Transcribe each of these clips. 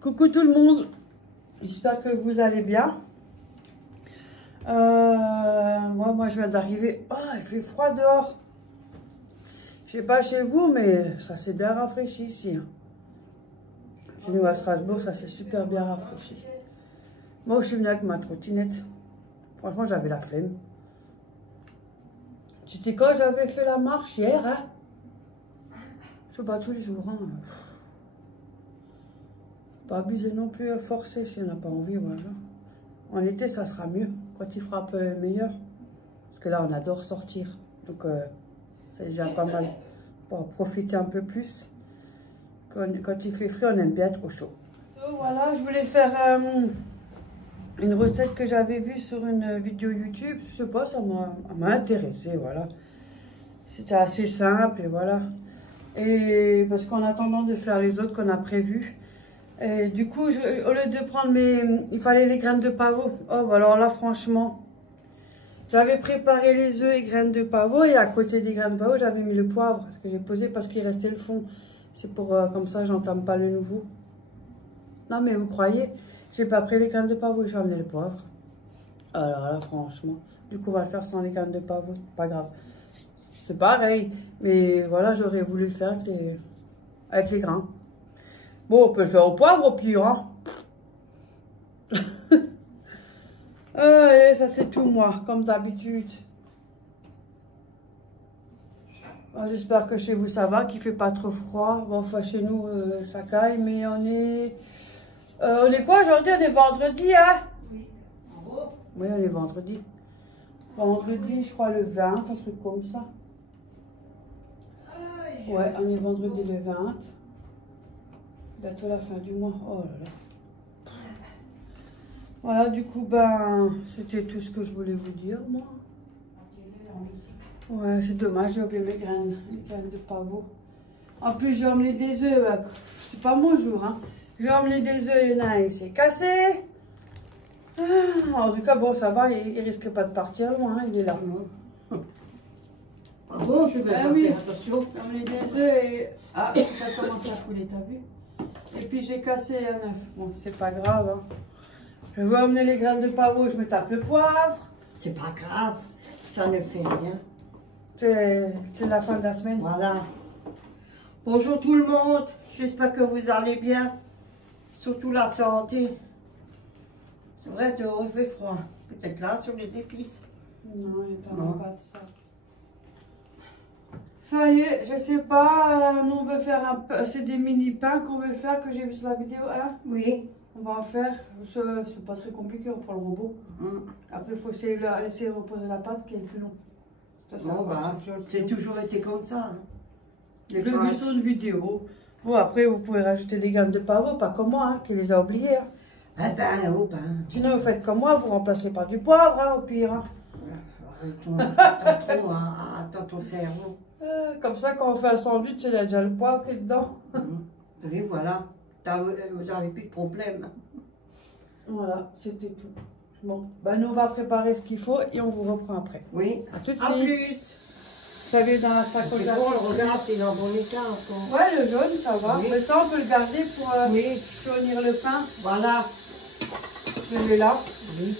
Coucou tout le monde, j'espère que vous allez bien. Moi je viens d'arriver. Oh, il fait froid dehors. Je sais pas chez vous, mais ça s'est bien rafraîchi ici. Chez nous à Strasbourg, ça s'est super bien rafraîchi. Moi, je suis venue avec ma trottinette. Franchement, j'avais la flemme. C'était quand j'avais fait la marche hier, hein. Je fais pas tous les jours, hein. Pas abuser non plus, forcer si on n'a pas envie, voilà. En été, ça sera mieux, quand il fera un peu meilleur. Parce que là, on adore sortir. Donc, c'est déjà pas mal pour profiter un peu plus. Quand il fait frais, on aime bien être au chaud. So, voilà, je voulais faire une recette que j'avais vue sur une vidéo YouTube. Je sais pas, ça m'a intéressée, voilà. C'était assez simple, et voilà. Et parce qu'en attendant de faire les autres qu'on a prévus, et du coup, au lieu de prendre il fallait les graines de pavot. Oh, bah alors là, franchement, j'avais préparé les œufs et graines de pavot. Et à côté des graines de pavot, j'avais mis le poivre. Que j'ai posé parce qu'il restait le fond. C'est pour, comme ça, j'entame pas le nouveau. Non, mais vous croyez, j'ai pas pris les graines de pavot, j'ai amené le poivre. Alors là, franchement, du coup, on va le faire sans les graines de pavot. Pas grave. C'est pareil. Mais voilà, j'aurais voulu le faire avec les grains. Bon, on peut le faire au poivre au pire, hein. Allez, ça c'est tout moi, comme d'habitude. J'espère que chez vous ça va, qu'il fait pas trop froid. Bon, enfin chez nous ça caille, mais on est quoi aujourd'hui? On est vendredi, hein? Oui. Oui, on est vendredi. Vendredi, je crois le 20, un truc comme ça. Ouais, on est vendredi le 20. Bientôt la fin du mois. Oh là là. Voilà, du coup, ben, c'était tout ce que je voulais vous dire, moi. Ouais, c'est dommage, j'ai oublié les graines de pavot. En plus, j'ai emmené des œufs. C'est pas mon jour, hein. J'ai emmené des œufs, il y en a un, il s'est cassé. En tout cas, bon, ça va, il risque pas de partir loin, hein, il est là. Ah bon, je vais faire attention. J'ai emmené des œufs et... Ah, ça commence à couler, t'as vu? Et puis j'ai cassé un œuf. Bon, c'est pas grave, hein. Je vais emmener les graines de pavot, je me tape le poivre. C'est pas grave, ça ne fait rien. C'est la fin de la semaine. Voilà. Bonjour tout le monde, j'espère que vous allez bien. Surtout la santé. C'est vrai, dehors il fait froid. Peut-être là sur les épices. Non, il t'en a pas de ça. Ça y est, je sais pas, nous on veut faire c'est des mini pains qu'on veut faire, que j'ai vu sur la vidéo, hein? Oui. On va en faire, c'est pas très compliqué, on prend le robot. Après, il faut essayer de reposer la pâte qui est le plus long. Bon, bah, c'est toujours été comme ça. Hein. Je l'ai vu sur une vidéo. Bon, après, vous pouvez rajouter des graines de pavot, pas comme moi, hein, qui les a oubliées. Hein. Ah ben, oh ben. Sinon, vous faites comme moi, vous remplacez par du poivre, hein, au pire. Hein. Attends ton cerveau. Comme ça, quand on fait un sandwich, il y a déjà le poivre qui est dedans. Et voilà, vous n'avez plus de problème. Voilà, c'était tout. Bon, ben nous on va préparer ce qu'il faut et on vous reprend après. Oui, à tout de suite. Plus. Ça vient dans la sacoche. C'est bon, le regarde, c'est dans bon état encore. Ouais, le jaune, ça va. Oui. Mais ça, on peut le garder pour jaunir le pain. Voilà. Celui-là. Oui,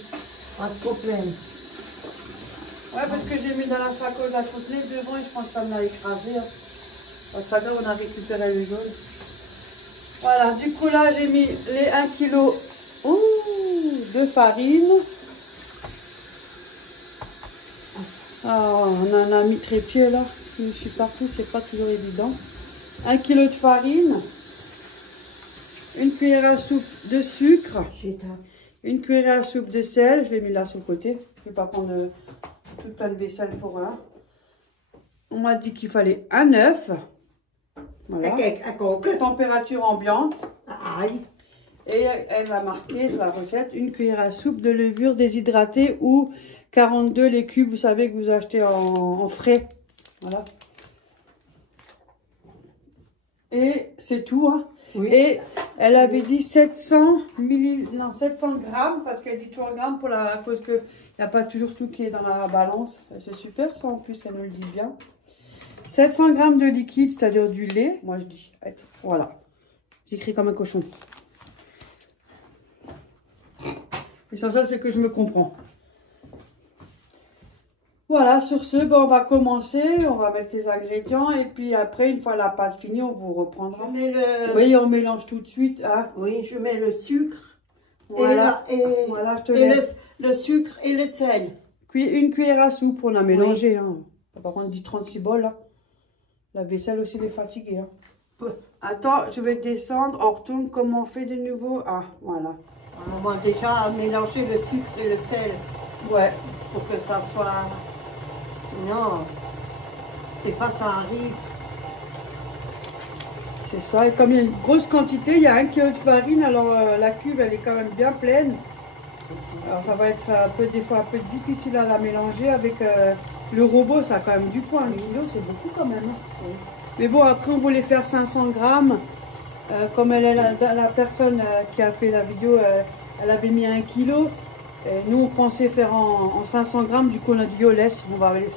pas de problème. Ouais, parce que j'ai mis dans la sacoche à côté devant et je pense que ça m'a écrasé. Hein. Tout à l'heure, on a récupéré le jaune. Voilà, du coup là, j'ai mis les 1 kg de farine. Ah, on en a mis trépied là. Je me suis partout, c'est pas toujours évident. 1 kg de farine. Une cuillère à soupe de sucre. Une cuillère à soupe de sel. Je l'ai mis là sur le côté. Je ne vais pas prendre tout plein de vaisselle pour un. On m'a dit qu'il fallait un œuf. Voilà. Température ambiante. Aïe. Et elle va marquer sur la recette une cuillère à soupe de levure déshydratée ou 42 les cubes, vous savez, que vous achetez en frais. Voilà. Et c'est tout. Hein. Oui. Et elle avait dit 700 grammes, parce qu'elle dit 3 grammes à cause qu'il n'y a pas toujours tout qui est dans la balance. C'est super ça en plus, elle nous le dit bien. 700 grammes de liquide, c'est-à-dire du lait. Moi je dis, voilà. J'écris comme un cochon. L'essentiel, c'est que je me comprends. Voilà, sur ce, ben, on va commencer. On va mettre les ingrédients. Et puis après, une fois la pâte finie, on vous reprendra. Je mets le... Oui, on mélange tout de suite. Hein. Oui, je mets le sucre. Voilà, voilà, je te laisse. Le sucre et le sel. Une cuillère à soupe, on a mélangé. Hein. Par contre, dit 36 bols. Là. La vaisselle aussi, elle est fatiguée. Hein. Attends, je vais descendre. On retourne comme on fait de nouveau. Ah, voilà. On va déjà mélanger le sucre et le sel. Ouais. Pour que ça soit... Sinon, des fois ça arrive. C'est ça. Et comme il y a une grosse quantité, il y a 1 kg de farine. Alors la cuve, elle est quand même bien pleine. Alors ça va être des fois un peu difficile à la mélanger avec le robot. Ça a quand même du poids. 1 kg, c'est beaucoup quand même. Hein. Oui. Mais bon, après on voulait faire 500 grammes. Comme la personne qui a fait la vidéo, elle avait mis 1 kg. Nous on pensait faire en 500 grammes. Du coup on a dit, on laisse. On va appeler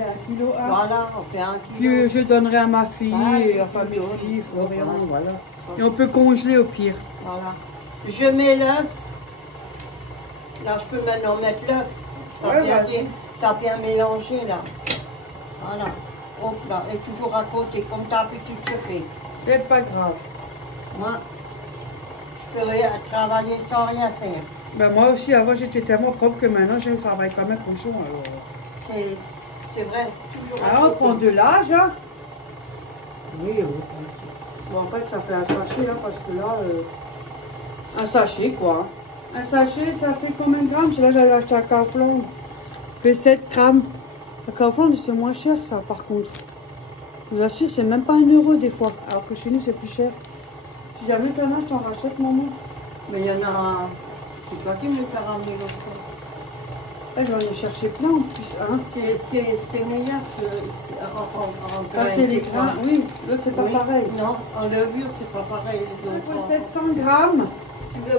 1 kg. Hein. Voilà, on fait 1 kg. Puis je donnerai à ma fille, enfin mes filles, Florian, voilà. Et on peut congeler au pire. Voilà. Je mets l'œuf. Là, je peux maintenant mettre l'œuf. Ça a bien mélangé, là. Voilà. Hop, là. Et toujours à côté, comme ta petite se fait. C'est pas grave. Moi, je peux travailler sans rien faire. Ben moi aussi, avant, j'étais tellement propre que maintenant, je travaille comme un cochon. C'est vrai, toujours à alors, côté. on prend de l'âge, hein. Oui, oui. Bon, en fait, ça fait un sachet, là, parce que là, un sachet, quoi. Un sachet, ça fait combien de grammes? Là, j'avais acheté à Kaufland. Ça fait 7 grammes. À Kaufland, c'est moins cher, ça, par contre. Je vous assure, c'est même pas 1 € des fois. Alors que chez nous, c'est plus cher. Si jamais t'en as, je t'en rachète, maman. Mais il y en a... C'est toi qui me les as ramenés l'autre fois. J'en ai cherché plein en plus. Hein. C'est meilleur Ça, c'est les grains. Oui, l'autre, c'est pas pareil. Non, en levure, c'est pas pareil. Les autres. Pour 700 grammes,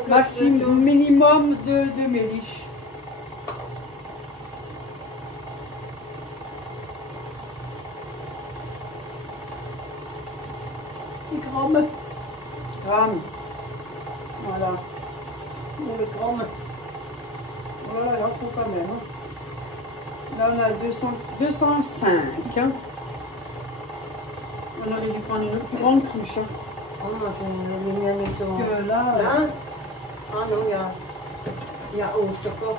maximum, minimum de méliche. Grammes. Grammes. Voilà. Pour le gramme. Voilà, là, faut quand même. Hein. Là, on a 205. Hein. On aurait dû prendre une plus grande cruche. Hein. Oh, les miennes, ils sont... Que là, hein? Ah non, il y a... Oh, c'est encore...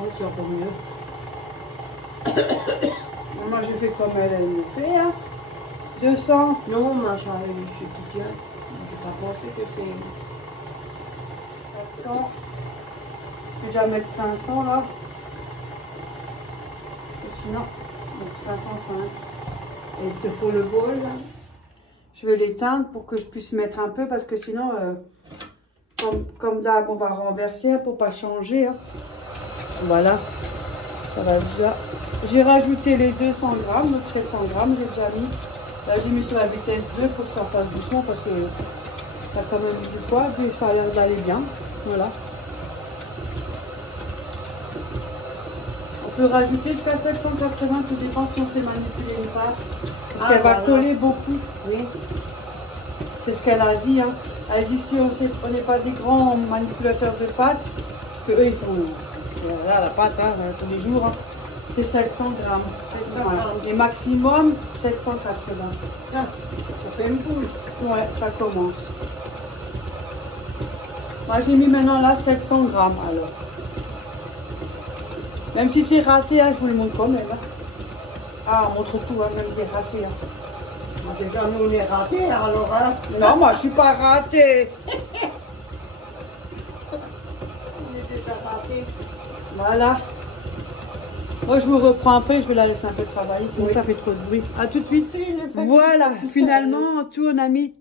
Oh, c'est encore mieux. moi, j'ai fait comme elle me fait. Hein. 200. Non, moi, je suis tiens. Je t'ai pensé que c'est... 400. Je vais déjà mettre 500 là. Sinon, 505. Et il te faut le bol, là? Je vais l'éteindre pour que je puisse mettre un peu parce que sinon, comme d'hab, on va renverser pour pas changer. Hein. Voilà. Ça va déjà. J'ai rajouté les 200 grammes, donc 700 grammes, j'ai déjà mis. Là, j'ai mis sur la vitesse 2 pour que ça fasse doucement parce que ça a quand même du poids et ça allait bien. Voilà. On peut rajouter jusqu'à 780, tout dépend si on sait manipuler une pâte. Parce qu'elle va coller beaucoup. Oui. C'est ce qu'elle a dit. Hein. Elle dit si on n'est pas des grands manipulateurs de pâtes, parce que eux ils font là, la pâte hein, tous les jours, hein, c'est 700 grammes. 700 voilà. Grammes. Et maximum 780. Ah, ça fait une boule. Ouais, ça commence. Moi j'ai mis maintenant là 700 grammes alors. Même si c'est raté, hein, je vous le montre quand même. Hein. Ah, on montre tout, hein, même des ratés. Hein. Déjà, nous, on est ratés, alors... Hein. Non, moi, je suis pas ratée. On est déjà ratés. Voilà. Moi, je vous reprends après, je vais la laisser un peu travailler, sinon ça fait trop de bruit. À tout de suite. Voilà, finalement, en tout, on a mis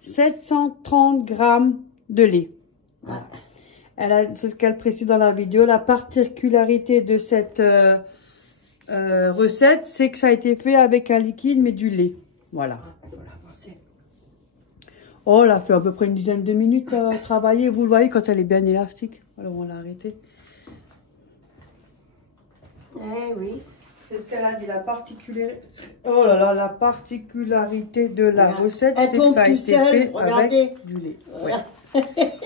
730 grammes de lait. Ouais. C'est ce qu'elle précise dans la vidéo. La particularité de cette recette, c'est que ça a été fait avec un liquide, mais du lait. Voilà. Oh, elle a fait à peu près une dizaine de minutes à travailler. Vous le voyez quand elle est bien élastique. Alors, on l'a arrêté. Eh oui. C'est ce qu'elle a dit, la particularité. Oh là là, la particularité de la recette, c'est que ça a été fait avec du lait. Ouais.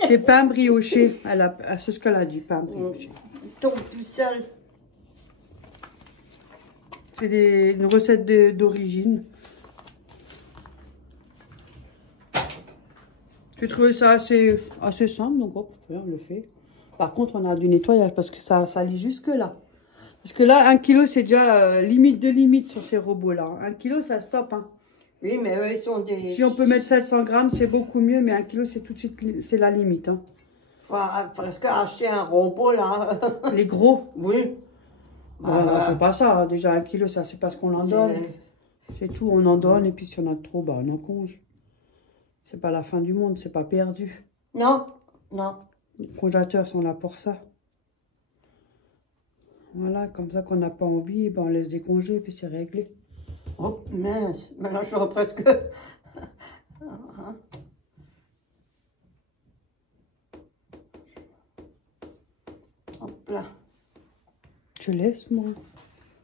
C'est pain brioché. C'est ce qu'elle a dit, pain brioché. Il tombe tout seul. C'est une recette d'origine. J'ai trouvé ça assez simple, donc hop, on le fait. Par contre, on a du nettoyage parce que ça lit jusque là. Parce que là, 1 kg, c'est déjà limite de limite sur ces robots-là. 1 kg, ça stoppe. Hein. Oui, mais eux, ils sont des... Si on peut mettre 700 grammes, c'est beaucoup mieux, mais 1 kg, c'est tout de suite, c'est la limite. Hein. Faut presque acheter un robot, là. Les gros. Oui. C'est pas ça, hein. Déjà 1 kg, ça, c'est parce qu'on en donne. C'est tout, on en donne, et puis si on a trop, bah, on en conge. C'est pas la fin du monde, c'est pas perdu. Non, non. Les congélateurs sont là pour ça. Voilà, comme ça qu'on n'a pas envie, ben on laisse décongeler et puis c'est réglé. Oh mince, maintenant je vois presque. Hop là. Je laisse moi.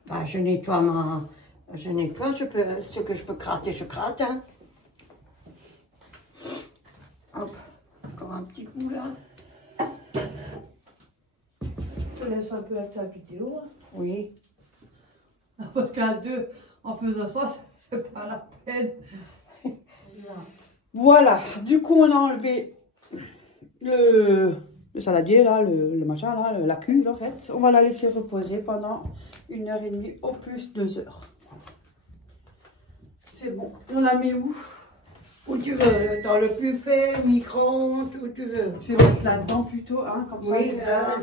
Bah, je nettoie ce que je peux gratter, je gratte. Hein. Hop, encore un petit coup là. Je te laisse un peu avec ta vidéo. Hein. Oui. Parce qu'à deux, en faisant ça, c'est pas la peine. Voilà, du coup on a enlevé le saladier là, le machin là, la cuve en fait. On va la laisser reposer pendant 1h30 au plus 2 heures. C'est bon. On la met où? Où tu veux, dans le buffet, micro-ondes, où tu veux. Je vais mettre là-dedans plutôt, hein, comme ça. Oui,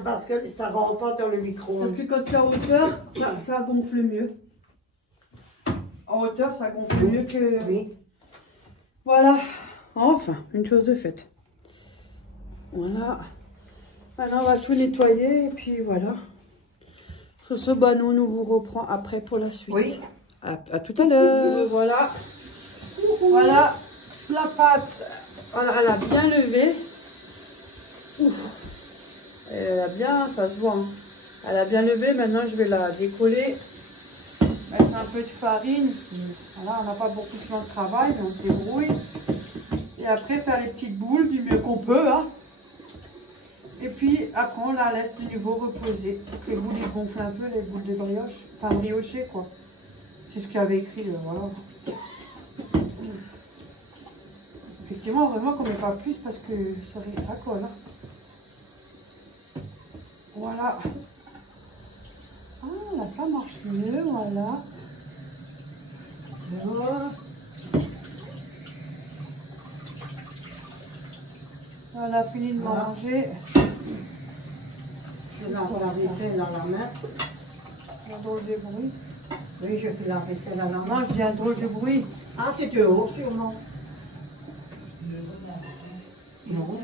parce que ça ne rentre pas dans le micro-ondes. Parce que quand c'est en hauteur, ça gonfle mieux. En hauteur, ça gonfle mieux que... Oui. Voilà. Enfin, une chose de faite. Voilà. Maintenant, on va tout nettoyer et puis voilà. Sur ce, bah, nous vous reprend après pour la suite. Oui. À tout à l'heure. Voilà. Voilà. La pâte, voilà, elle a bien levé. Ouf. Elle a bien, ça se voit. Hein. Elle a bien levé. Maintenant, je vais la décoller. Mettre un peu de farine. Voilà, on n'a pas beaucoup de travail, mais on se débrouille. Et après, faire les petites boules du mieux qu'on peut. Hein. Et puis, après, on la laisse de nouveau reposer. Les boules, ils gonflent un peu, les boules de brioche. Enfin, brioché, quoi. C'est ce qu'il y avait écrit, voilà. Effectivement, vraiment qu'on ne met pas plus parce que ça colle. Hein. Voilà. Ah, là, ça marche mieux, voilà. Voilà, fini de manger. Je fais la vaisselle à la main. Un drôle de bruit. Oui, je fais la vaisselle à la main. Non, je dis un drôle de bruit. Ah, c'était haut, sûrement. Non.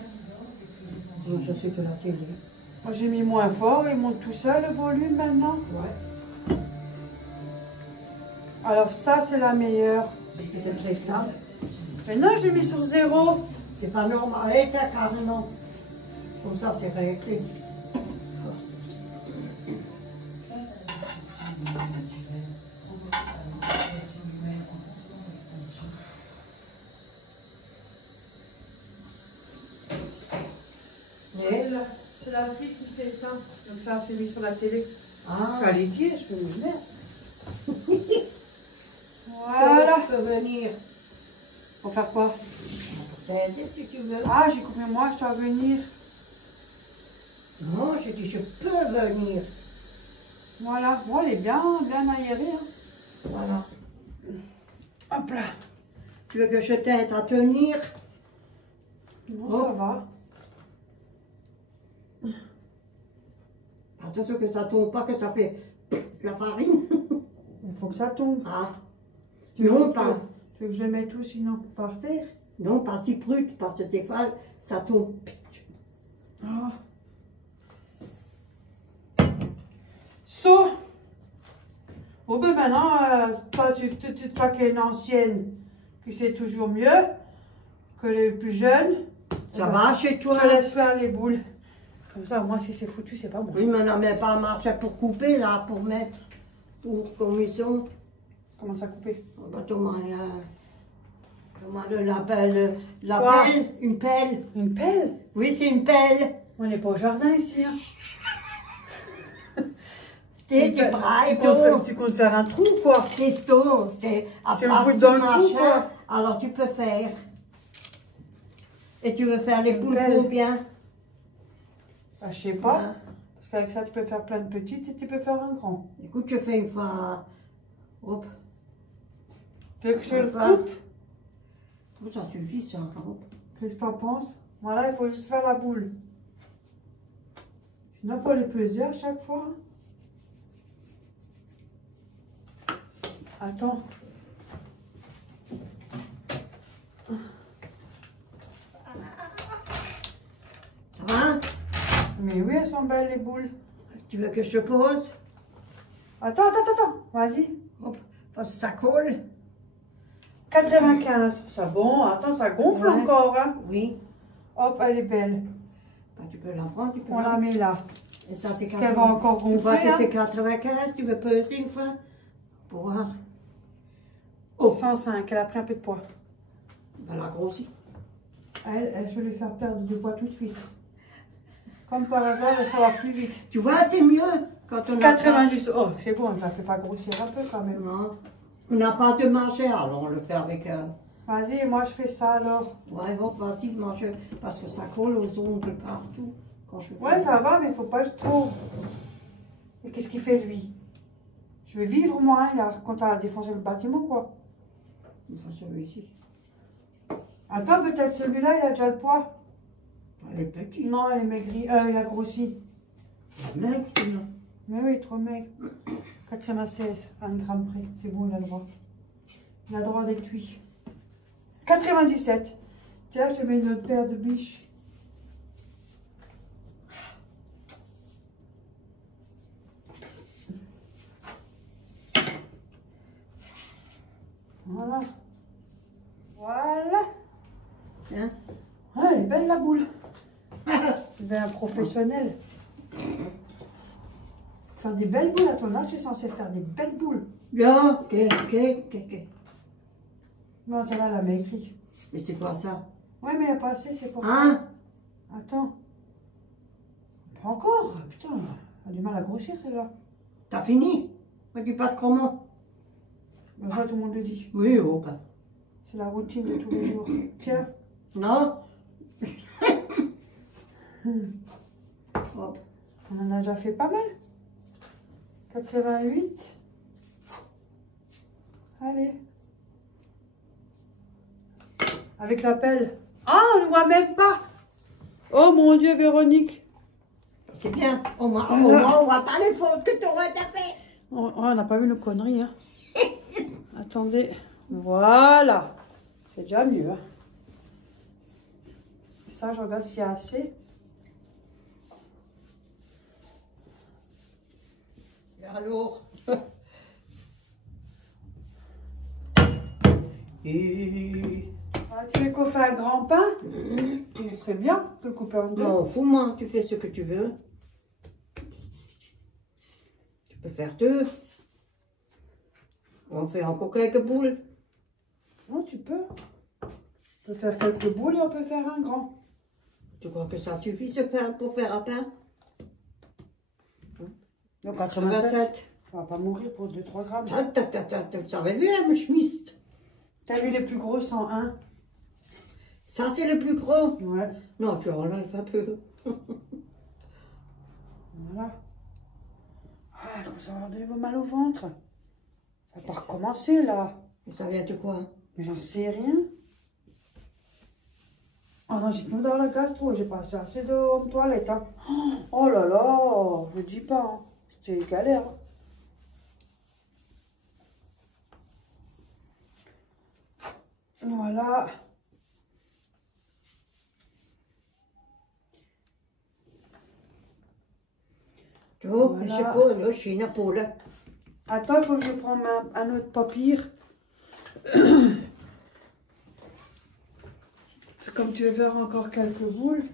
Non, ça c'est que la télé. Moi, j'ai mis moins fort, il monte tout seul le volume maintenant. Ouais. Alors ça, c'est la meilleure. Peut-être réglable. Mais non, je l'ai mis sur 0. C'est pas normal. Éteins carrément. Comme ça, c'est réglé. C'est la fille qui s'est éteinte. Donc ça, c'est mis sur la télé. Ah. Je suis à l'étier, je peux me mettre. Voilà. Tu peux venir. Pour faire quoi? Pour t'aider si tu veux. Ah, j'ai compris, moi, je dois venir. Non, j'ai dit je peux venir. Voilà. Bon, elle est bien aérée. Hein. Voilà. Hop là. Tu veux que je t'aide à tenir? Non, Oh. ça va. Attention que ça tombe pas, que ça fait la farine. Il faut que ça tombe. Ah. Tu veux Non, que- pas. Tu veux que je le mette où sinon par terre? Non, pas si brut, parce que des fois, ça tombe. Ah. So. Bon ben maintenant, toi qui es une ancienne, que c'est toujours mieux que les plus jeunes. Ça va chez Je toi? te laisse faire les boules. Comme ça, moi, si c'est foutu, c'est pas moi. Oui, mais on n'a même pas marché pour couper, là, pour mettre, pour comme ils sont. Comment ça couper? Comment Comment la pelle? La Quoi? pelle? Une pelle? Une pelle? Oui, c'est une pelle. On n'est pas au jardin ici. Hein. Tes bras, Tu comptes faire un trou ou quoi? Testo, c'est à Tu le place fous du dans le trou, machin, quoi. alors tu peux faire. Et tu veux faire les Une poules pelle. combien? Bah, je sais pas. Hein? Parce qu'avec ça, tu peux faire plein de petites et tu peux faire un grand. Écoute, je fais une fois. Hop. Tu veux que je te le Enfin. coupe? Oh, ça suffit, ça. Hop. Qu'est-ce que t'en penses? Voilà, il faut juste faire la boule. Sinon, il faut les peser à chaque fois. Attends. Ça va? Mais oui, elles sont belles les boules. Tu veux que je te pose? Attends. Vas-y. Hop. Parce que ça colle. 95. C'est bon. Attends, ça gonfle Ouais. encore. Hein. Oui. Hop, elle est belle. Bah, tu peux la prendre, tu peux On la met là. Et ça, c'est Qu'elle va encore Tu vois gonfler. que c'est Hein. 95, tu veux peser une fois? Pour voir. Oh. 105. Elle a pris un peu de poids. Elle a grossi. Elle, je vais lui faire perdre du poids tout de suite. Comme par hasard, ça va plus vite. Tu vois, c'est mieux quand on a 90. Oh, c'est bon, elle ne la fait pas grossir un peu quand même. Non. On n'a pas de manger, alors on le fait avec un... Vas-y, moi je fais ça alors. Ouais, hop, vas-y, mange. Parce que ça colle aux ongles partout. Quand je fais Ouais, ça va, mais il faut pas trop. Et qu'est-ce qu'il fait lui? Je vais vivre moi, il a quand t'as défoncé le bâtiment quoi. Il faut celui-ci. Attends, peut-être celui-là, il a déjà le poids. Elle est petite. Non, elle est maigrie. Il a grossi. Mec, sinon. Mais oui, trop maigre. 96, 1 gramme près. C'est bon, il a le droit. Il a le droit d'être cuit. 97. Tiens, je te mets une autre paire de biches. Voilà. Voilà. Hein? Ah, elle est belle la boule. Tu veux un professionnel. Faire des belles boules à ton âge, tu es censé faire des belles boules. Bien, ok. Non, celle-là, elle a maigri. Mais c'est quoi ça? Ouais, mais il n'y a pas assez, c'est pour ça. Hein? Attends. Pas encore. Putain, elle a du mal à grossir celle-là. T'as fini? On dit pas de comment? Mais ça, tout le monde le dit. Oui, hop. C'est la routine de tous les jours. Tiens. Non? Hop. On en a déjà fait pas mal. 88. Allez. Avec la pelle. Ah, on ne voit même pas. Oh mon Dieu, Véronique. C'est bien. Au moins, on voit pas les fautes que tu aurais fait. Oh, on n'a pas vu nos conneries. Hein. Attendez. Voilà. C'est déjà mieux. Hein. Ça, je regarde s'il y a assez. Alors. Ah, tu veux qu'on fait un grand pain? Ce serait bien de le couper en deux. Non, fous-moi, tu fais ce que tu veux. Tu peux faire deux. On fait encore quelques boules. Non, tu peux. On peut faire quelques boules et on peut faire un grand. Tu crois que ça suffit ce pain pour faire un pain? Donc 87. 87. On va pas mourir pour 2-3 grammes. Ça va bien, mais schmist. T'as vu les plus gros 101? Ça, c'est le plus gros. Ouais. Non, tu enlèves un peu. Voilà. Ah, vous en avez mal au ventre. Ça va pas recommencer là. Et ça vient de quoi? Mais j'en sais rien. Oh non, j'ai plus dans la gastro, j'ai passé assez de home toilette. Hein. Oh là là, je dis pas. Hein. C'était galère. Hein. Voilà. Tu vois, Voilà. je sais pas, là, je suis une épaule. Attends, il faut que je prenne un autre papier. C'est comme tu veux faire encore quelques boules.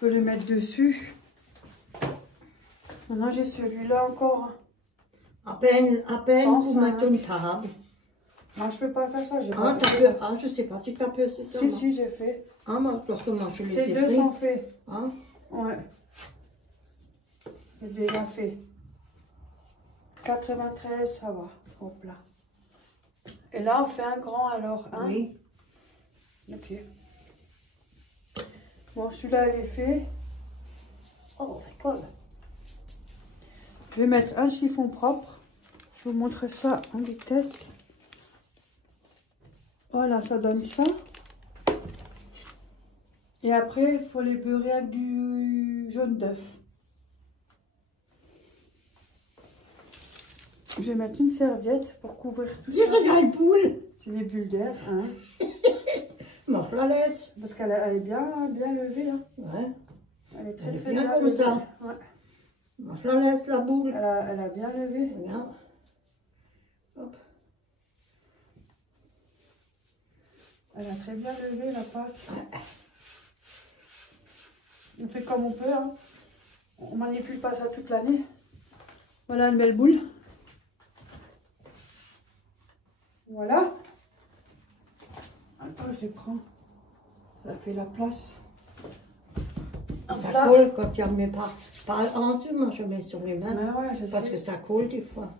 Je peux les mettre dessus. Maintenant, j'ai celui-là encore. À peine Sans pour ça, mettre une table. Moi, je peux pas faire ça. J'ai Ah, pas t'as peu. Ah, je sais pas si t'as peu, c'est ça. Si, moi. si, j'ai fait. Ah, moi, parce que moi, je les Ces ai deux pris. sont faits. Hein? Ouais. J'ai déjà fait. 93, ça va. Hop là. Et là, on fait un grand alors, hein? Oui. Ok. Bon, celui-là, il est fait. Oh, ça colle. Je vais mettre un chiffon propre. Je vous montre ça en vitesse. Voilà, ça donne ça. Et après, il faut les beurrer avec du jaune d'œuf. Je vais mettre une serviette pour couvrir tout ça. Regarde, boule. C'est des bulles d'air, hein. Moi, je la laisse. Parce qu'elle est bien levée, hein. Ouais. Elle est très Elle est très bien bien comme levée. ça. Ouais. Moi, je la laisse, la boule. Elle a bien levé. Regarde. Hop. Elle a très bien levé la pâte. Ouais. On fait comme on peut, hein. On manipule pas ça toute l'année. Voilà une belle boule. Voilà. Attends, je les prends. Ça fait la place. Ça Là. colle quand tu ne mets pas. Pas en dessous, moi, je mets sur les mains. Mais ouais, je Parce sais. que ça colle des fois.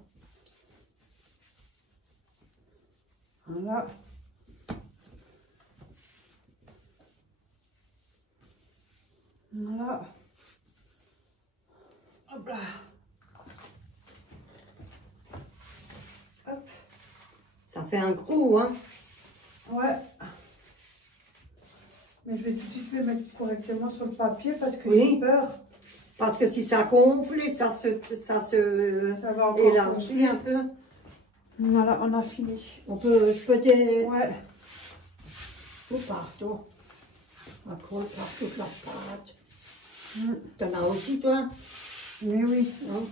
Voilà. Voilà. Hop là. Hop. Ça fait un gros, hein. Ouais. Mais je vais tout de suite les mettre correctement sur le papier parce que Oui. j'ai peur. Parce que si ça gonfle et ça se Ça va encore élargit un peu. Voilà, on a fini. Je peux te... Ouais. Tout partout. Ça colle par toute la pâte. Mm. T'en as aussi, toi? Mais oui. Hein?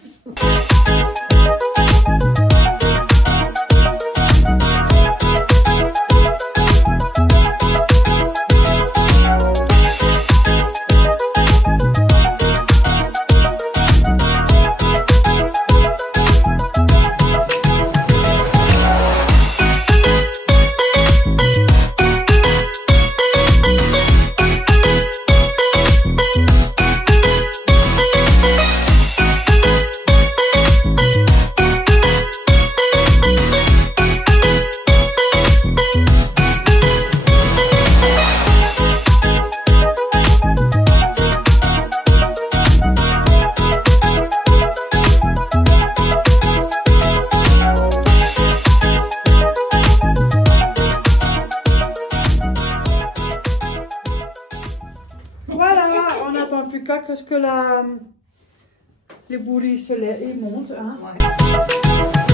Voilà, on n'attend plus qu'à que ce que les boulis se ils montent. Hein. Ouais.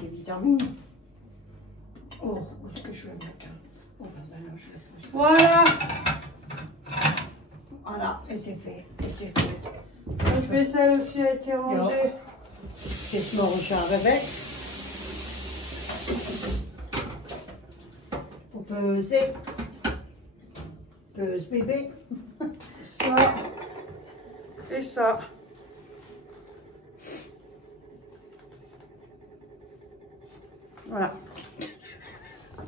des vitamines. Oh, où est-ce que je vais mettre? Oh, ben là, je vais faire. Voilà. Voilà, et c'est fait. Et c'est fait. Le vaisselle aussi a été rangé. Qu'est-ce que je un réveil? Pour peser. Pese bébé. Ça. Et ça. Voilà.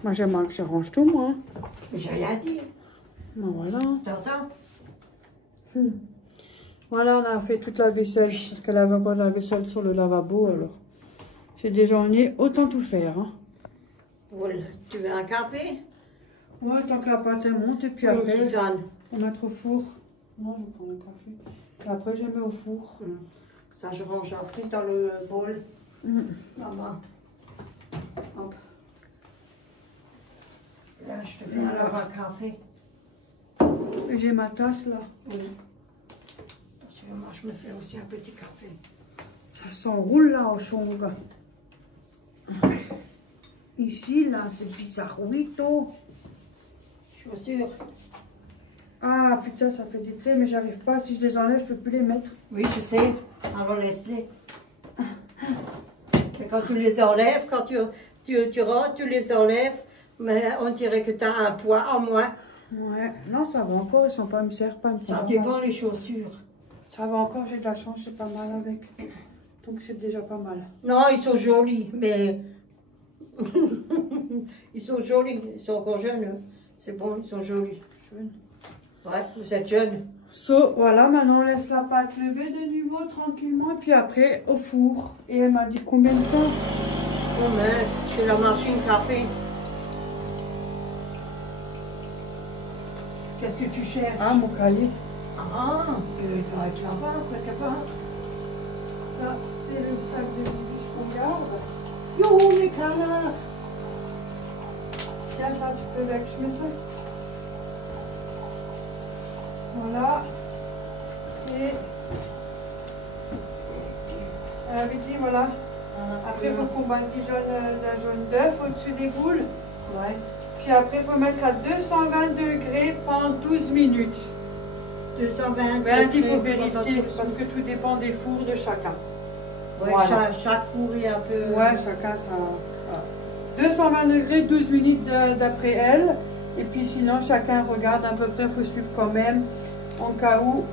Moi, j'aime que je range tout, moi. Mais j'ai rien dit. Ben, voilà. T'entends? Voilà, on a fait toute la vaisselle. Parce qu'elle avait encore de la vaisselle sur le lavabo, alors. J'ai déjà journées, autant tout faire. Hein. Voilà. Tu veux un café? Ouais, tant que la pâte elle monte, et puis Une après, tisane. on met au four. Non, je vais prendre un café. Et après, je mets au four. Ça, je range après dans le bol. Là-bas. Hop. Là, je te fais alors un café. Et j'ai ma tasse, là. Oui. Parce que moi, je me fais aussi un petit café. Ça s'enroule, là, au chonga. Ici, là, c'est bizarroito. Chaussures. Ah, putain, ça fait des traits, mais j'arrive pas. Si je les enlève, je peux plus les mettre. Oui, je sais. Alors, laisse-les. Et quand tu les enlèves, quand tu rentres, tu les enlèves, mais on dirait que tu as un poids en moins. Ouais, non, ça va encore, ils sont pas, me servent pas. Ça dépend les chaussures. Ça va encore, j'ai de la chance, c'est pas mal avec. Donc c'est déjà pas mal. Non, ils sont jolis, mais... ils sont jolis, ils sont encore jeunes. Hein. C'est bon, ils sont jolis. Jeune. Ouais, vous êtes jeunes. So, voilà, maintenant on laisse la pâte lever de nouveau tranquillement, et puis après au four. Et elle m'a dit combien de temps? Oh mince, je la machine café. Qu'est-ce que tu cherches? Ah, mon cahier. Ah, il doit être là-bas, quelque part. Ça, c'est le sac de bibi, je regarde. Yo, les canards! Tiens, ça, tu peux avec, je mets ça. Voilà. Et elle avait dit, voilà. Après, il faut qu'on badigeonne d'un jaune d'œuf au-dessus des boules. Ouais. Puis après, il faut mettre à 220 degrés pendant 12 minutes. 220. Mais elle dit qu'il faut vérifier parce que tout dépend des fours de chacun. Ouais, Voilà. chaque four est un peu... Ouais, chacun ça. Voilà. 220 degrés, 12 minutes d'après elle. Et puis sinon, chacun regarde à peu près, il faut suivre quand même. En cas où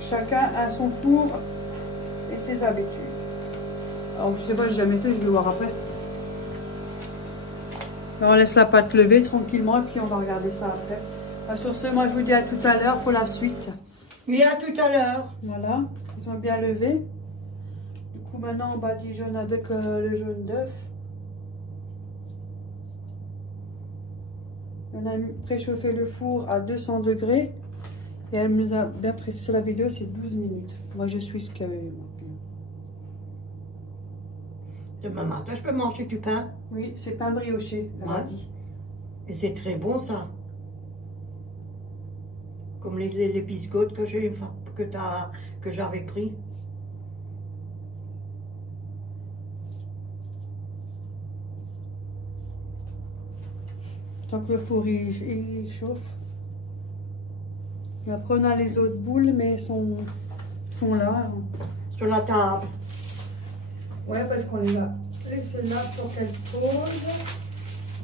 chacun a son four et ses habitudes. Alors, je sais pas, j'ai jamais fait, je vais voir après. Alors, on laisse la pâte lever tranquillement et puis on va regarder ça après. Sur ce, moi je vous dis à tout à l'heure pour la suite. Oui, à tout à l'heure. Voilà, ils ont bien levé. Du coup, maintenant on badigeonne avec le jaune d'œuf. On a préchauffé le four à 200 degrés. Et elle nous a bien précisé la vidéo, c'est 12 minutes. Moi je suis ce qu'il y avait marqué. Demain matin, je peux manger du pain. Oui, c'est pain brioché, elle m'a dit. Et c'est très bon ça. Comme les biscottes que j'avais pris. Tant que le four il chauffe. Et après on a les autres boules, mais elles sont là. Sur la table. Ouais, parce qu'on les a laissées là pour qu'elles posent.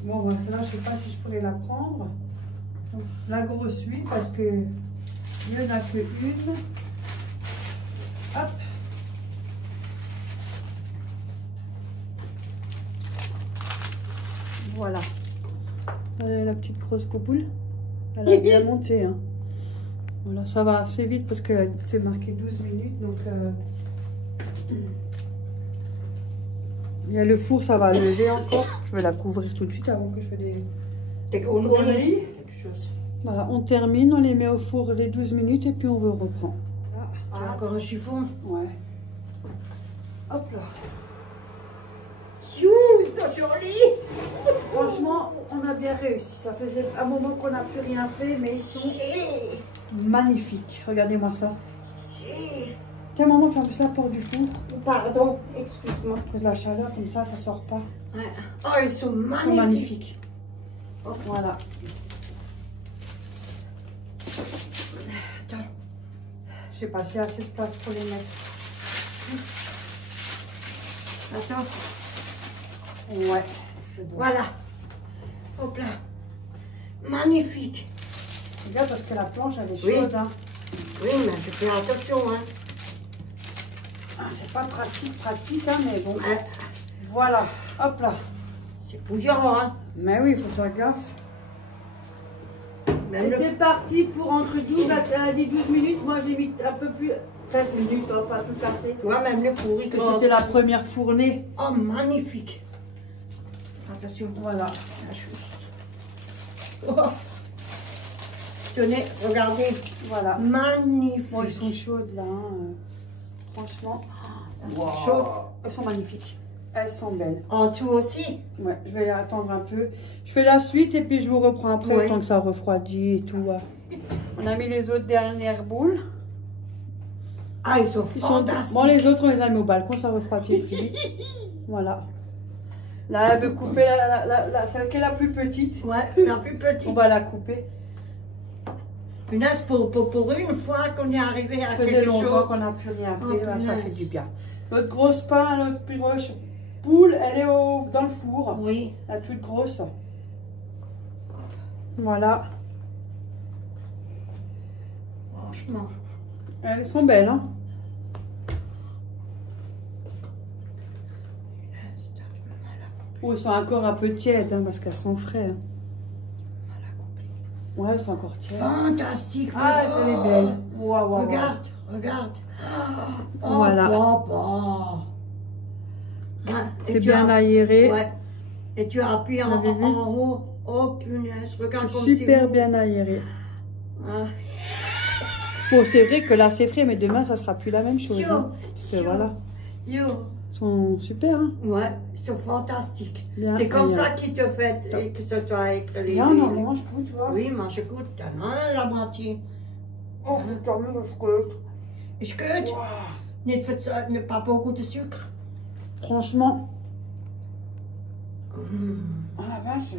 Bon, bah, celle-là, je sais pas si je pourrais la prendre. Donc, la grosse, oui, parce que il n'y en a qu'une. Hop. Voilà. La petite grosse coboule. Elle a bien monté. Hein. Voilà, ça va assez vite parce que c'est marqué 12 minutes. Donc, il y a le four, ça va lever encore. Je vais la couvrir tout de suite avant que je fasse des conneries. Quelque chose. Voilà, on termine, on les met au four les 12 minutes et puis on reprend. Ah, encore un chiffon. Ouais. Hop là. You, ils sont jolis. Franchement, on a bien réussi. Ça faisait un moment qu'on n'a plus rien fait, mais ils sont magnifiques. Regardez-moi ça. Tiens, maman, ferme la porte du four. Pardon, excuse-moi. À cause de la chaleur, comme ça sort pas. Ouais. Oh, ils sont Ils magnifiques. sont magnifiques. Oh. Voilà. Attends. Je sais pas s'il y a assez de place pour les mettre. Attends. Ouais, c'est bon. Voilà. Hop là. Magnifique. Regarde, parce que la planche, elle est Oui. chaude. Hein. Oui, mais je fais attention, hein. Ah, c'est pas pratique, hein, mais bon. Ouais. Voilà, hop là. C'est bouillant, hein. Mais oui, il faut faire gaffe. Même Et le- c'est parti pour entre 12 à 12 minutes. Moi, j'ai mis un peu plus, 13 minutes, hein, pas tout casser. Tu vois, même le four, il Que commence. c'était la première fournée. Oh, magnifique. Attention. Voilà. La chose. Oh. Tenez, regardez. Voilà. Magnifique. Bon, ils sont chaudes là. Hein. Franchement. Wow. Chauffe. Elles sont magnifiques. Elles sont belles. En dessous aussi. Ouais, je vais attendre un peu. Je fais la suite et puis je vous reprends après, Oui. tant que ça refroidit et tout. Ouais. On a mis les autres dernières boules. Ah, ils sont Ils sont... fantastiques. Bon, les autres, on les a mis au balcon, ça refroidit plus vite. Voilà. Là, elle veut couper celle qui est la plus petite. Ouais, la plus petite. On va la couper. Punaise, pour une fois qu'on est arrivé à Ça faisait quelque longtemps chose. qu'on n'a plus rien Oh, fait, là, ça punaise. fait du bien. Notre grosse pain, notre piroche poule, elle est dans le four. Oui. La toute grosse. Voilà. Franchement. Elles sont belles, hein. Oh, elles sont encore un peu tièdes, hein, parce qu'elles sont fraîches. Hein. Ouais, elles sont encore tièdes. Fantastique. Ah, elle est belle. Waouh, waouh, Regarde, regarde. Oh, Voilà. papa. Hein, et C'est tu bien aéré. Ouais. Et tu appuies Vous avez vu en haut. Oh punaise, regarde C'est comme super c'est beau. bien aéré. Ah. Bon, c'est vrai que là, c'est frais, mais demain, ça sera plus la même chose. Yo, Hein, parce que yo. voilà. Yo. Ils sont super, hein. Ouais, ils sont fantastiques. Bien, C'est comme bien. ça qu'ils te fait et que ce soit avec les... Là, on en mange, tu vois. Oui, mais je goûte. T'en as la moitié. Oh, putain, mais je crois. Je goûte. Ne pas beaucoup de sucre. Franchement. Oh la vache.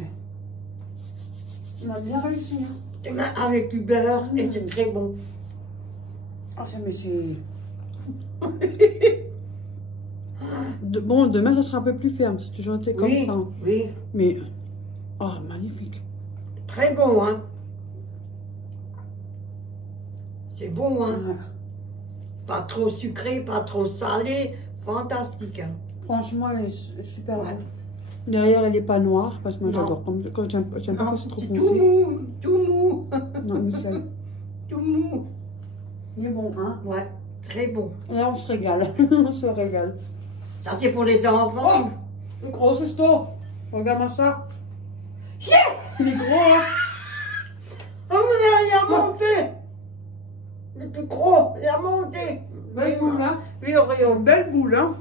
On a bien réussi. Hein. Demain avec du beurre et c'est très bon. Ah, mais c'est. Bon, demain, ça sera un peu plus ferme. C'est toujours été comme Oui, ça. Hein. oui. Mais. Oh, magnifique. Très bon, hein. C'est bon, hein. Ouais. Pas trop sucré, pas trop salé. Fantastique, hein. Franchement, elle est super Ouais. bonne. Derrière, elle n'est pas noire, parce que moi, Non. j'adore. Quand j'aime pas Non, quand c'est trop c'est foncé. tout mou, tout mou. Non, nickel. Tout mou. Mais bon, hein. Ouais, très bon. Là, on se régale. On se régale. Ça, c'est pour les enfants. Oh, gros, c'est ça. Regarde-moi ça. Yeah. Il est gros, hein. Oh, il a monté. Le tout gros, il a monté. Belle boule, hein. Oui, Orion. Belle boule, hein.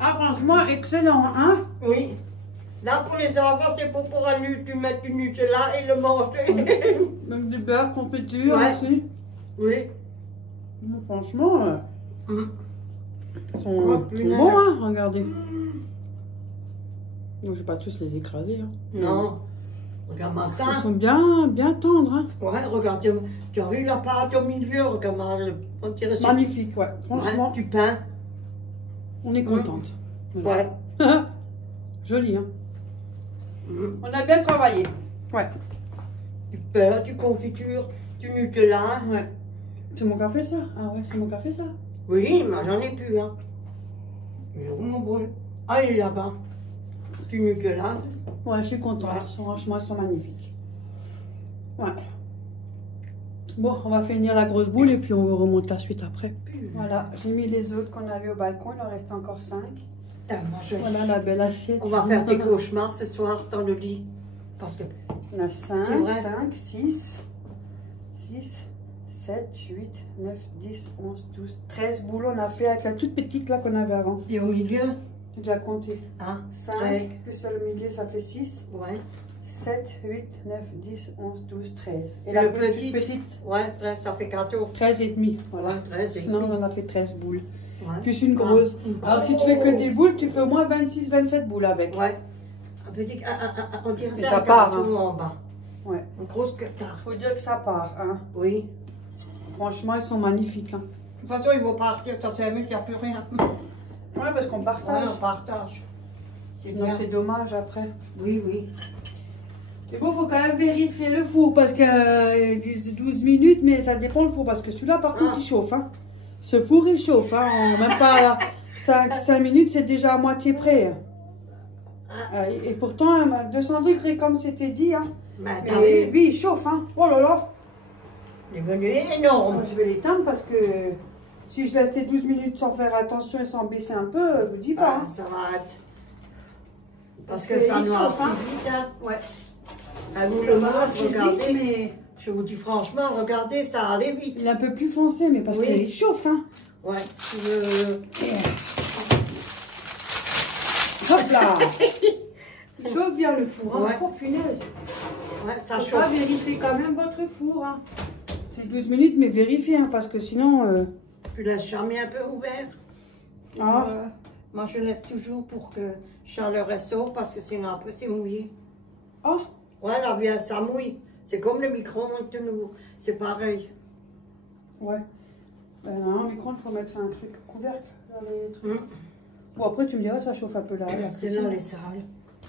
Ah, franchement, excellent, hein. Oui. Là, pour les enfants, c'est pour un nu. Tu mets du Nutella et le manger. Même du beurre, confiture Ouais. aussi. Oui. Franchement, ils sont, Oh, sont punaise. bons, hein. Regardez. Je vais pas tous les écraser, hein. Non. Regarde-moi Ils ça. sont bien, bien tendres, hein. Ouais, regarde. Tu as vu la pâte au milieu? Regarde-moi. On dirait c'est Magnifique, ouais. Franchement, du pain. on est contente. Ouais. Joli, hein. Mm. On a bien travaillé. Ouais. Du beurre, du confiture, du Nutella. Ouais. C'est mon café, ça? Ah ouais, c'est mon café, ça? Oui, mais j'en ai plus, hein. Il est où mon bol? Ah, il est là-bas. Du Nutella. Ouais, je suis contente. Ouais. Franchement, ils sont magnifiques. Ouais. Bon, on va finir la grosse boule et puis on remonte la suite après. Voilà, j'ai mis les autres qu'on avait au balcon. Il en reste encore 5. Putain, moi, Voilà la belle assiette. On va faire des cauchemars ce soir dans le lit. Parce que On a C'est 5, vrai. 5, 6, 7, 8, 9, 10, 11, 12, 13 boules. On a fait avec la toute petite là qu'on avait avant. et au milieu, J'ai déjà compté. ah, 5, ouais. plus le milieu, ça fait 6, Ouais. 7, 8, 9, 10, 11, 12, 13. Et Le la petit, petite, ouais, 13, ça fait 14. 13 et demi. Voilà. Ouais, 13 et Sinon, demi. on en a fait 13 boules. Ouais. Plus une grosse. Alors, si tu fais que des boules, tu fais au moins 26, 27 boules avec. Ouais. Un petit, on dirait Et ça, ça un part, gâteau en bas. Ouais. Une grosse tarte. Faut dire que ça part, hein. Oui. Franchement, ils sont magnifiques, hein. De toute façon, ils vont partir, ça c'est il n'y a plus rien. Ouais, parce qu'on partage. Ouais, on partage. C'est Sinon, bien. c'est dommage après. Oui, oui. Et bon, faut quand même vérifier le four parce que ils disent 12 minutes, mais ça dépend le four parce que celui-là, par contre, il chauffe, hein. Ce four, il chauffe, hein. Même pas 5 minutes, c'est déjà à moitié prêt. Et pourtant, 200 degrés, comme c'était dit, hein. Mais Mais lui, il chauffe, hein. Oh là là. il est venu énorme. Moi, je vais l'éteindre parce que si je laisse ces 12 minutes sans faire attention et sans baisser un peu, je vous dis pas. Ah, Hein. ça va être. Parce que Parce ça qu'il noircit chauffe, hein. vite, hein. Ouais. À vous le voir, C'est vite, regardez. mais Je vous dis franchement, regardez, ça allait vite. il est un peu plus foncé, mais parce Oui. qu'il chauffe, hein. Ouais. Hop là. Il chauffe bien le four, hein. Ouais. Oh punaise. Ouais, ça Faut pas chauffe. vérifier quand même votre four, hein. C'est 12 minutes, mais vérifiez, hein, parce que sinon... Tu laisses jamais un peu ouvert. Ah. Moi, je laisse toujours pour que chaleur ressort parce que sinon après c'est mouillé. Oh. Ouais, là, bien, ça mouille. C'est comme le micro-ondes de nouveau. C'est pareil. Ouais. Ben non, au micro-ondes, il faut mettre un truc couvercle dans les trucs. Hum. Bon, après, tu me diras, ça chauffe un peu C'est dans les salles.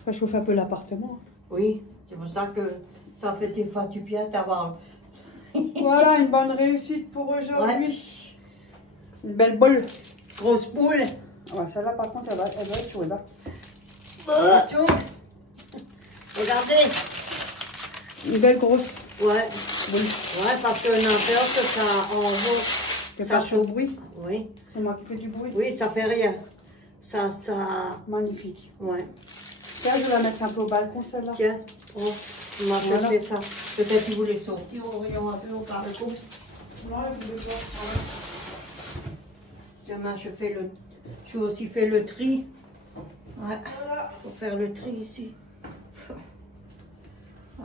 Ça chauffe un peu l'appartement. Oui, c'est pour ça que ça fait des fois du bien d'avoir. Voilà, une bonne réussite pour aujourd'hui. Ouais. Une belle bolle. Grosse boule. Ouais, celle-là, par contre, elle va être chaude. Hein. Attention. Regardez. Une belle grosse Ouais. boule. Ouais, parce qu'on a peur que ça envoie. C'est Ça pas chaud bruit. Oui. C'est moi qui fais du bruit. Oui, ça fait rien. Ça. Magnifique. Ouais. Tiens, je vais la mettre un peu au balcon, celle-là. Tiens. Oh, moi, je Voilà. fais ça. Peut-être qu'ils voulaient sortir au rayon un peu au balcon. Voilà, je voulais voir. Demain, je vais aussi faire le tri. Ouais. Voilà. Faut faire le tri ici.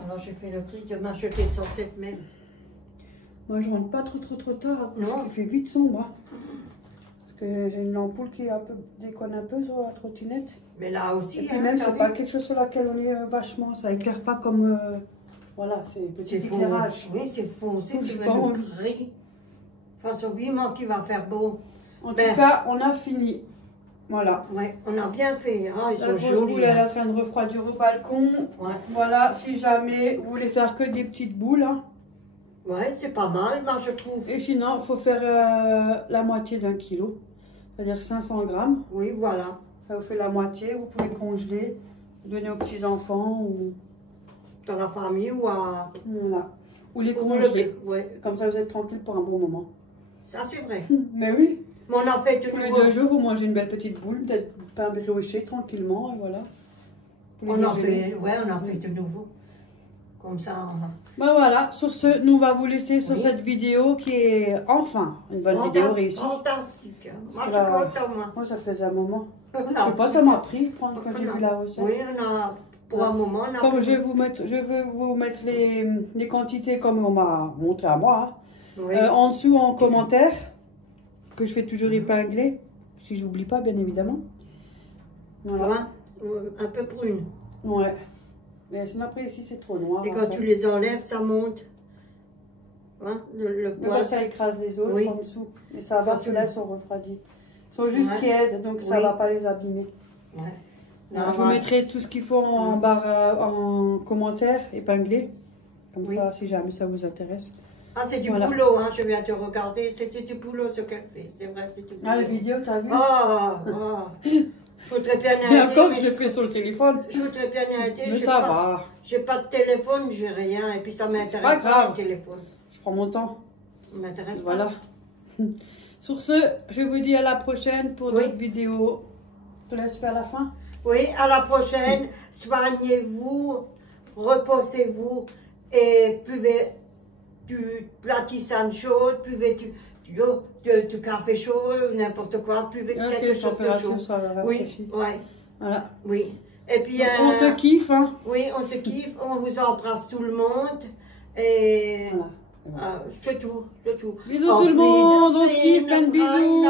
Alors, je fais le tri. Demain, je descends cette même. Moi, je rentre pas trop tard, parce Non. qu'il fait vite sombre. Hein. Parce que j'ai une ampoule qui déconne un peu sur la trottinette. Mais là aussi, Et puis hein, même, t'as c'est vu? pas quelque chose sur laquelle on est vachement. Ça éclaire pas comme. Voilà, c'est petit C'est éclairage. Oui, c'est foncé, Donc, c'est je même pense- gris. De toute façon, vivement qu'il va faire beau. En Ben. tout cas, on a fini. Voilà. Ouais, on a bien fait. Ah, ils La sont grosse jolis. boule, elle est Hein. en train de refroidir au balcon. Ouais. Voilà, si jamais vous voulez faire que des petites boules. Hein. Ouais, c'est pas mal, moi, je trouve. Et sinon, il faut faire la moitié d'un kilo. C'est-à-dire 500 grammes. Oui, voilà. Ça vous fait la moitié. Vous pouvez congeler, donner aux petits-enfants ou... Dans la famille ou à. Voilà. Ou les Ou congeler. Ouais, Comme ça, vous êtes tranquille pour un bon moment. ça c'est vrai. Mais oui, Mais on a fait de tous les nouveau. 2 jours, vous mangez une belle petite boule, peut-être pain brioché tranquillement, et voilà. Pour les On a déjeuners. fait, ouais, on a fait de nouveau. Comme ça, on va. Ben voilà, sur ce, nous on va vous laisser sur Oui. cette vidéo qui est enfin une bonne vidéo réussie. Fantastique. Moi, je Voilà. suis contente, moi. Moi, ça faisait un moment. On Je a sais pas, fait ça m'a pris quand j'ai vu la recette. Oui, on a. Pour un moment, on a. Comme fait- je veux vous mettre les quantités comme on m'a montré à moi, Oui. en dessous en commentaire, que je fais toujours épingler, si j'oublie pas bien évidemment. Voilà. Un peu brune. Ouais. Mais sinon après ici c'est trop noir. Et quand après. tu les enlèves, ça monte. Hein, le Mais poil. là, ça écrase les os Oui. en dessous. Mais ça va, Quand tu- ceux-là sont refroidis. Ils sont juste Ouais. tièdes, donc ça Oui. va pas les abîmer. Ouais. Alors, Non, je vous moi, mettrai tout ce qu'il faut en barre en commentaire, épinglé. Comme Oui. ça, si jamais ça vous intéresse. Ah, c'est du Voilà. boulot, hein, je viens de regarder. C'est du boulot ce qu'elle fait. C'est vrai, c'est du boulot. Ah, la vidéo, t'as vu Ah, ah. Je voudrais bien Et aider. encore, mais je l'ai fait sur le téléphone. je voudrais bien aider. Mais j'ai ça pas- va. J'ai pas de téléphone, j'ai rien. Et puis ça m'intéresse pas pas, grave. le téléphone. Je prends mon temps. Ça m'intéresse Voilà. pas. Sur ce, je vous dis à la prochaine pour Oui. d'autres vidéos. Je te laisse faire la fin. Oui, à la prochaine. Soignez-vous, reposez-vous et buvez de la tisane chaude, buvez du café chaud, n'importe quoi, buvez quelque chose de chaud. Température, ça va Oui, rafraîchir. ouais, Voilà. oui. Et puis, on se kiffe, hein. Oui, on se kiffe. On vous embrasse tout le monde. Et Voilà. c'est tout, c'est tout. Bisous tout le monde, on se kiffe, plein de bisous.